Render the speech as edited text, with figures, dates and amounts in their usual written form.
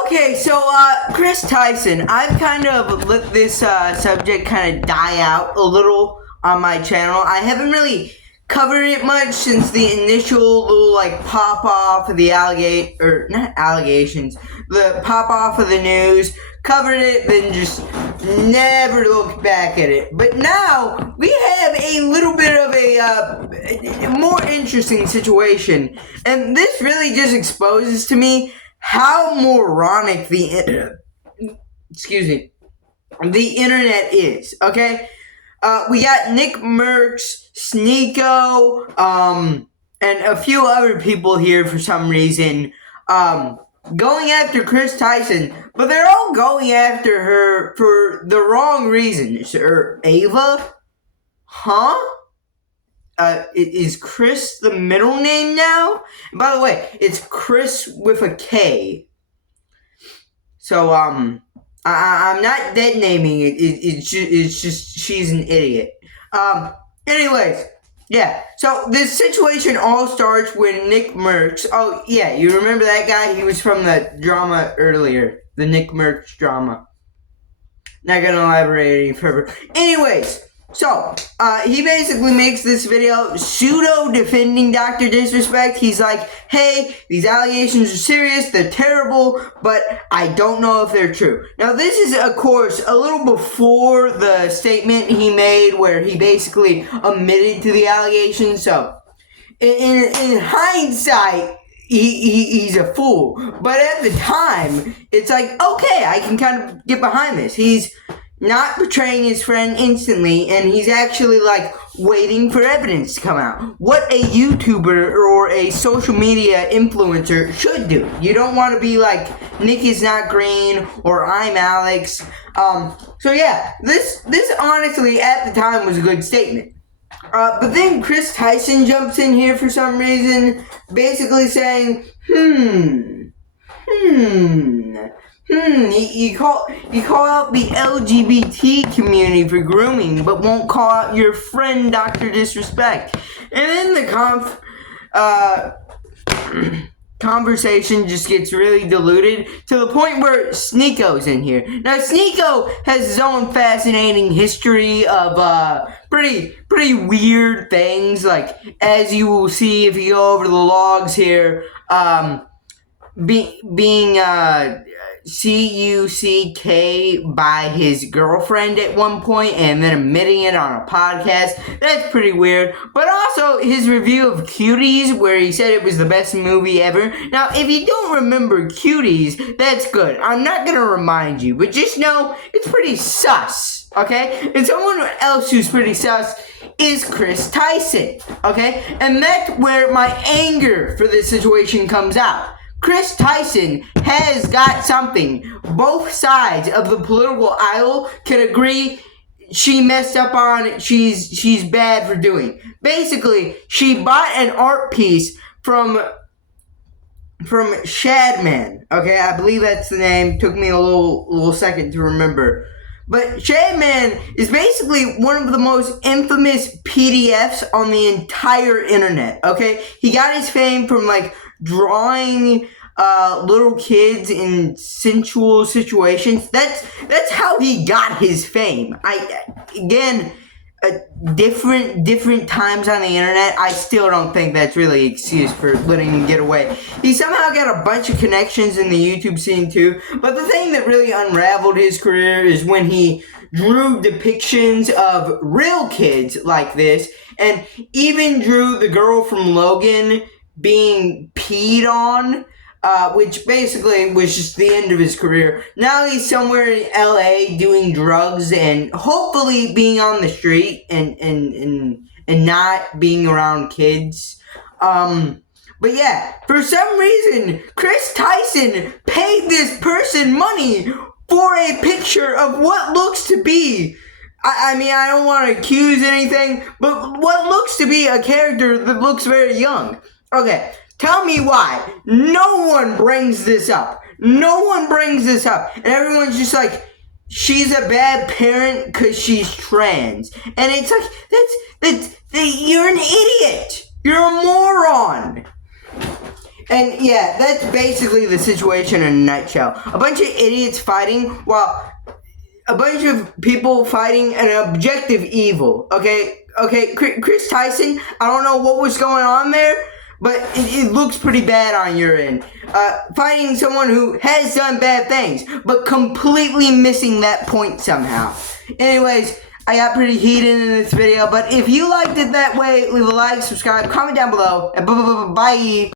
Okay, so Chris Tyson, I've kind of let this subject kind of die out a little on my channel. I haven't really covered it much since the initial little pop off of the not allegations, the pop off of the news. Covered it, then just never looked back at it. But now we have a little bit of a more interesting situation, and this really just exposes to me how moronic the internet is. Okay, we got Nick Merckx, Sneako, and a few other people here for some reason, going after Chris Tyson, but they're all going after her for the wrong reasons. Or Ava, huh? Is Chris the middle name now? And by the way, it's Chris with a K. So, I'm not dead naming it. It's just she's an idiot. Anyways, yeah. So this situation all starts when Nick Merckx. Oh yeah, you remember that guy? He was from the drama earlier, the Nick Merckx drama. Not gonna elaborate any further. Anyways. So, he basically makes this video pseudo-defending Dr. Disrespect. He's like, hey, these allegations are serious, they're terrible, but I don't know if they're true. Now, this is, of course, a little before the statement he made where he basically admitted to the allegations. So, in hindsight, he's a fool. But at the time, it's like, okay, I can kind of get behind this. He's not betraying his friend instantly, and he's actually waiting for evidence to come out. What a YouTuber or a social media influencer should do. You don't want to be like Nick is not green or I'm Alex. So yeah, this honestly at the time was a good statement. But then Chris Tyson jumps in here for some reason, basically saying, You call out the LGBT community for grooming, but won't call out your friend Dr. Disrespect. And then the conversation just gets really diluted to the point where Sneako's in here. Now, Sneako has his own fascinating history of pretty weird things, as you will see if you go over the logs here, being CUCK by his girlfriend at one point and then admitting it on a podcast. That's pretty weird. But also his review of Cuties where he said it was the best movie ever. Now, if you don't remember Cuties, that's good. I'm not going to remind you, but just know it's pretty sus, okay? And someone else who's pretty sus is Chris Tyson, okay? And that's where my anger for this situation comes out. Chris Tyson has got something both sides of the political aisle can agree she messed up on, she's bad for doing. Basically, she bought an art piece from Shadman. Okay, I believe that's the name. Took me a little second to remember. But Shadman is basically one of the most infamous PDFs on the entire internet. Okay, he got his fame from drawing little kids in sensual situations. That's how he got his fame. Different times on the internet, I still don't think that's really an excuse for letting him get away. He somehow got a bunch of connections in the YouTube scene too, but the thing that really unraveled his career is when he drew depictions of real kids like this, and even drew the girl from Logan being peed on, which basically was just the end of his career. Now he's somewhere in LA doing drugs and hopefully being on the street and not being around kids. But yeah, for some reason, Chris Tyson paid this person money for a picture of what looks to be, I mean, I don't want to accuse anything, but what looks to be a character that looks very young. Okay. Tell me why. No one brings this up. No one brings this up. And everyone's just like, she's a bad parent because she's trans. And it's like, you're an idiot. You're a moron. And yeah, that's basically the situation in a nutshell. A bunch of idiots fighting while a bunch of people fighting an objective evil. Okay, Chris Tyson, I don't know what was going on there, but it looks pretty bad on your end. Fighting someone who has done bad things, but completely missing that point somehow. Anyways, I got pretty heated in this video, but if you liked it that way, leave a like, subscribe, comment down below, and bye.